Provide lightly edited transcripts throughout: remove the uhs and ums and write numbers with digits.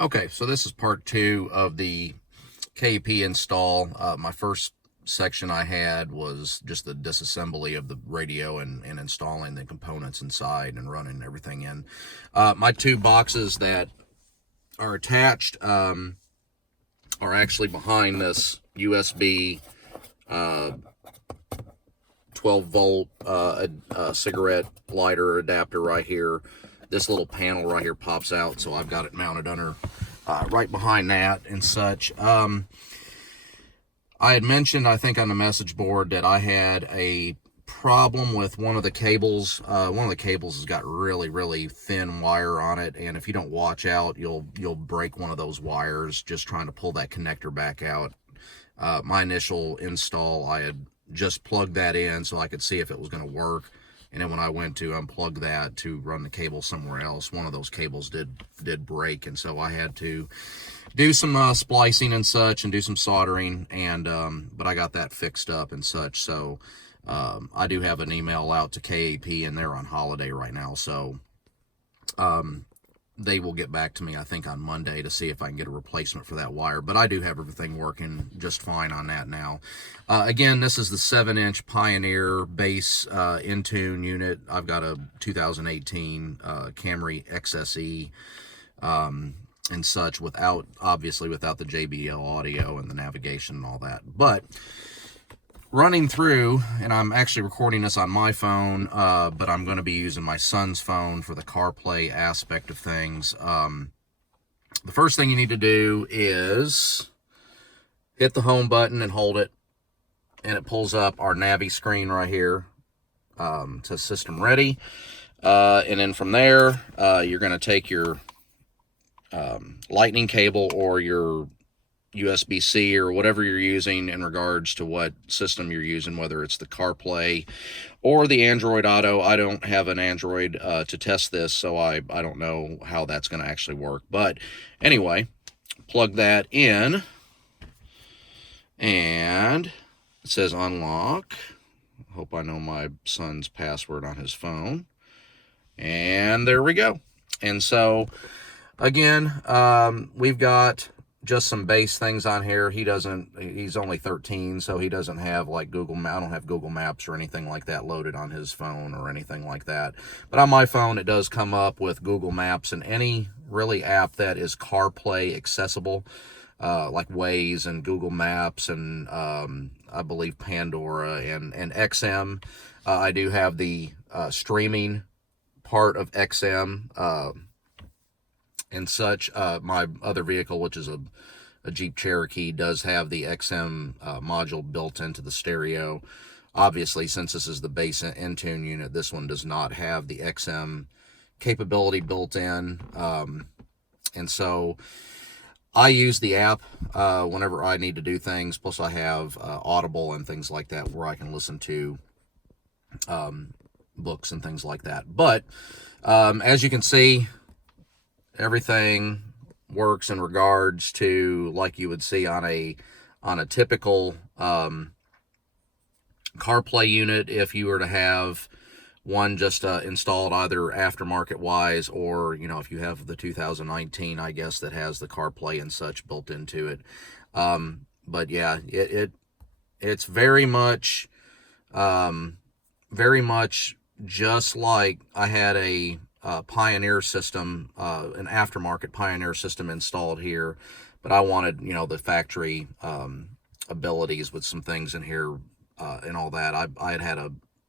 Okay, so this is part two of the KAP install. My first section I had was just the disassembly of the radio and installing the components inside and running everything in. My two boxes that are attached are actually behind this USB 12 volt cigarette lighter adapter right here. This little panel right here pops out, so I've got it mounted under right behind that and such. I had mentioned, I think on the message board, that I had a problem with one of the cables. One of the cables has got really thin wire on it, and if you don't watch out, you'll break one of those wires just trying to pull that connector back out. My initial install, I had just plugged that in so I could see if it was going to work, and then when I went to unplug that to run the cable somewhere else, one of those cables did break, and so I had to do some splicing and such and do some soldering, and but I got that fixed up and such. So I do have an email out to KAP, and they're on holiday right now, so they will get back to me, I think, on Monday to see if I can get a replacement for that wire. But I do have everything working just fine on that now. Again, this is the 7-inch Pioneer base in-tune unit. I've got a 2018 Camry XSE and such, obviously without the JBL audio and the navigation and all that. But running through, and I'm actually recording this on my phone, but I'm going to be using my son's phone for the CarPlay aspect of things. The first thing you need to do is hit the home button and hold it, and it pulls up our Navi screen right here. It says system ready, and then from there, you're going to take your lightning cable or your USB-C or whatever you're using in regards to what system you're using, whether it's the CarPlay or the Android Auto. I don't have an Android to test this, so I don't know how that's going to actually work. But anyway, plug that in, and it says unlock. Hope I know my son's password on his phone. And there we go. And so, again, we've got just some base things on here. He's only 13, so he doesn't have like Google Maps. I don't have Google Maps or anything like that loaded on his phone or anything like that. But on my phone, it does come up with Google Maps and any really app that is CarPlay accessible, like Waze and Google Maps and I believe Pandora and XM. I do have the streaming part of XM, and such. My other vehicle, which is a Jeep Cherokee, does have the XM module built into the stereo. Obviously, since this is the base in-tune unit, this one does not have the XM capability built in. And so I use the app whenever I need to do things. Plus, I have Audible and things like that where I can listen to books and things like that. But as you can see, everything works in regards to like you would see on a typical CarPlay unit if you were to have one just installed either aftermarket wise, or if you have the 2019, I guess, that has the CarPlay and such built into it. But yeah, it's very much just like I had a Pioneer system, an aftermarket Pioneer system installed here, but I wanted, the factory abilities with some things in here and all that. I had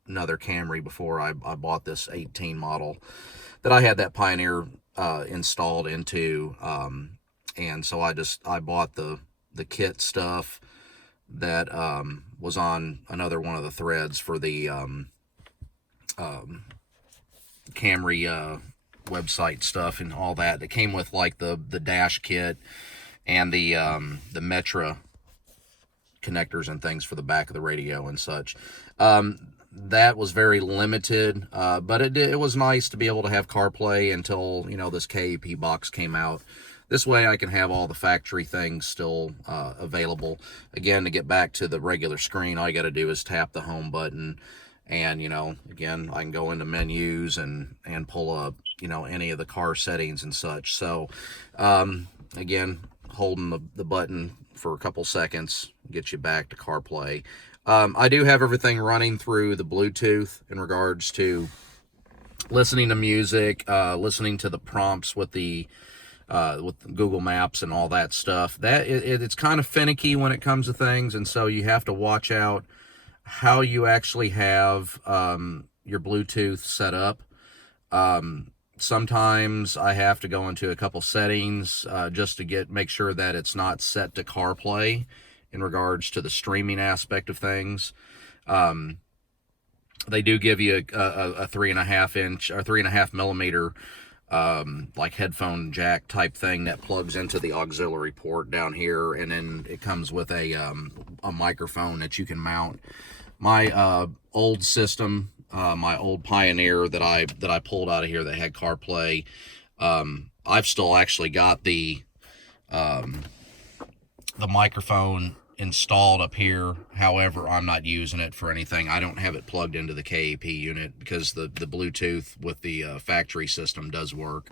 another Camry before I bought this 18 model that I had that Pioneer installed into, and so I bought the kit stuff that was on another one of the threads for the Camry website stuff and all that. That came with like the dash kit and the Metra connectors and things for the back of the radio and such. That was very limited, but it was nice to be able to have CarPlay until this KAP box came out. This way I can have all the factory things still available. Again, to get back to the regular screen, all you got to do is tap the home button. And, again, I can go into menus and pull up, any of the car settings and such. So, again, holding the button for a couple seconds gets you back to CarPlay. I do have everything running through the Bluetooth in regards to listening to music, listening to the prompts with Google Maps and all that stuff. It's kind of finicky when it comes to things, and so you have to watch out how you actually have your Bluetooth set up. Sometimes I have to go into a couple settings just to make sure that it's not set to CarPlay in regards to the streaming aspect of things. They do give you a 3.5 inch or 3.5 millimeter like headphone jack type thing that plugs into the auxiliary port down here, and then it comes with a microphone that you can mount. My old system, my old Pioneer that I pulled out of here that had CarPlay, I've still actually got the microphone installed up here. However, I'm not using it for anything. I don't have it plugged into the KAP unit because the Bluetooth with the factory system does work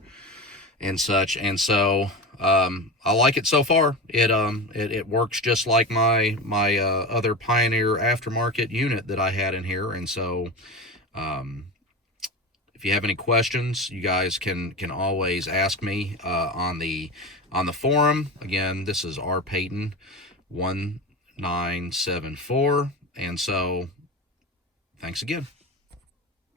and such. And so I like it so far. It works just like my other Pioneer aftermarket unit that I had in here. And so if you have any questions, you guys can always ask me on the forum. Again, this is R Payton 1974, and so thanks again.